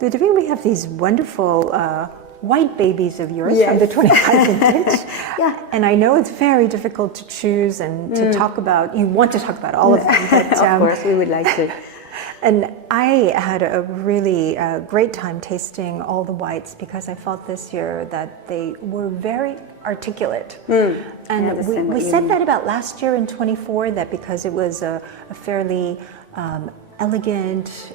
Ludwig, we have these wonderful white babies of yours Yes. from the 25 vintage. Yeah. And I know it's very difficult to choose and to talk about. You want to talk about all of them. But, Of course, we would like to. and I had a really great time tasting all the whites because I felt this year that they were very articulate. And we said that about last year in 24, that because it was a fairly elegant,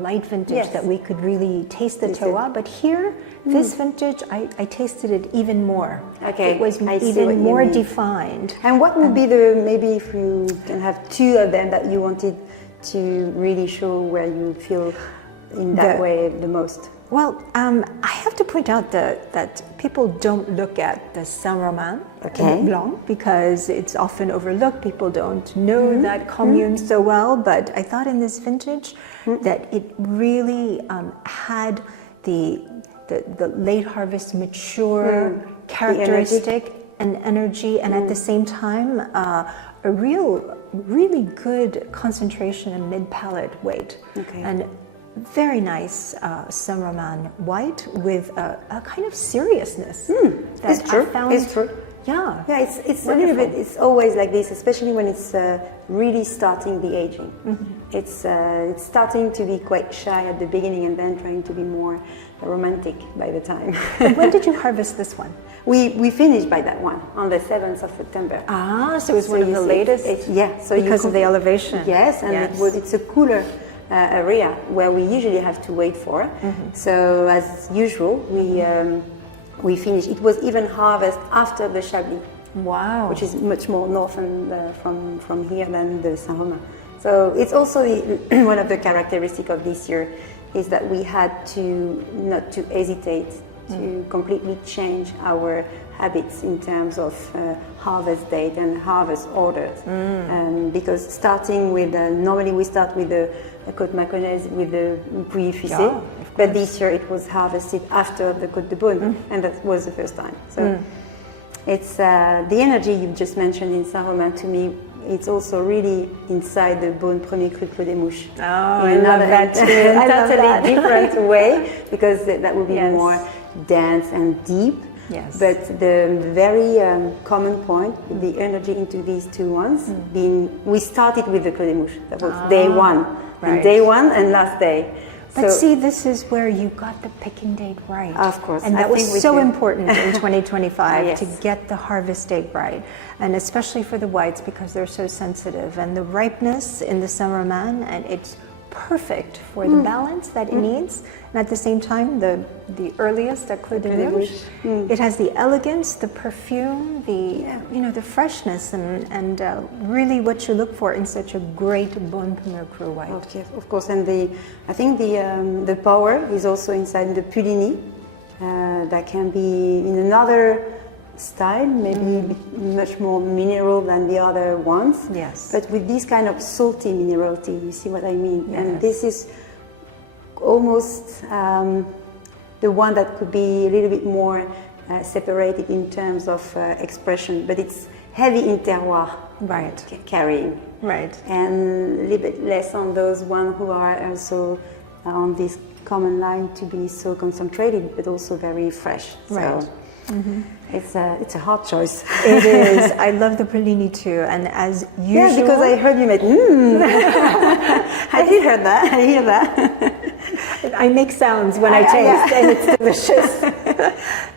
light vintage, Yes. that we could really taste the terroir. But here, this vintage, I tasted it even more. Okay, It was I see what even you more mean. defined. And what would be the, maybe if you can have two of them that you wanted to really show where you feel in that way the most? Well, I have to point out that people don't look at the Saint-Romain Blanc because it's often overlooked. People don't know that commune so well, but I thought in this vintage that it really had the late harvest mature characteristic and energy, and at the same time a really good concentration and mid-palate weight. And very nice Saint-Romain white with a kind of seriousness that It's true. I found. It's true. Yeah, Yeah, it's a little bit. It's always like this, especially when it's really starting the aging. It's starting to be quite shy at the beginning, and then trying to be more romantic by the time. When did you harvest this one? We finished by that one on the 7th of September. Ah, so it's one of you the see, latest. So because of the elevation. Yes, and it's a cooler area where we usually have to wait for. So as usual, we finished. It was even harvest after the Chablis. Wow. Which is much more north from here than the Saint-Romain. So it's also one of the characteristics of this year is that we had to not to hesitate to completely change our habits in terms of harvest date and harvest orders. Because starting with, normally we start with the Côte Mâconnaise with the Brie Ficée, but this year it was harvested after the Côte de Beaune, and that was the first time. So it's the energy you just mentioned in Saint-Romain, to me, it's also really inside the Beaune Premier Cru Clos des Mouches. Oh, I love that too. I love totally that. different way, because that would be Yes. more dense and deep. Yes. But the very common point, the energy into these two ones, we started with the Clos des Mouches. That was day one. Right. And day one and last day. But see, this is where you got the picking date right. Of course. And that was so important in 2025 Yes. to get the harvest date right. And especially for the whites, because they're so sensitive. And the ripeness in the Saint-Romain, and it's perfect for the balance that it needs. And at the same time, the earliest at Clos de Beaune, it has the elegance, the perfume, the freshness, and really what you look for in such a great Beaune Premier Cru white. Of course, and I think the power is also inside the Puligny. That can be in another style, maybe much more mineral than the other ones. Yes. But with this kind of salty minerality, you see what I mean? Yes. And this is almost the one that could be a little bit more separated in terms of expression, but it's heavy in terroir. Right. Carrying. Right. And a little bit less on those ones who are also on this common line to be so concentrated, but also very fresh. Right. So it's a hard choice. It is. I love the Puligny too, and as usual. Yeah, because I heard you made. I did hear that. I hear that. I make sounds when I taste, and it's delicious.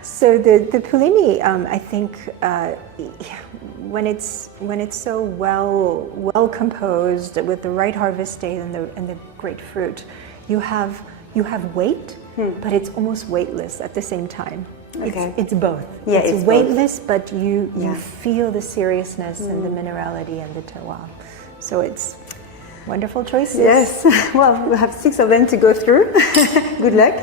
So the Puligny, I think, when it's so well composed with the right harvest date and the great fruit, you have weight, but it's almost weightless at the same time. Okay. It's both. Yeah, it's it's weightless, but you feel the seriousness and the minerality and the terroir. So it's wonderful choices. Yes. Well, we have 6 of them to go through. Good luck.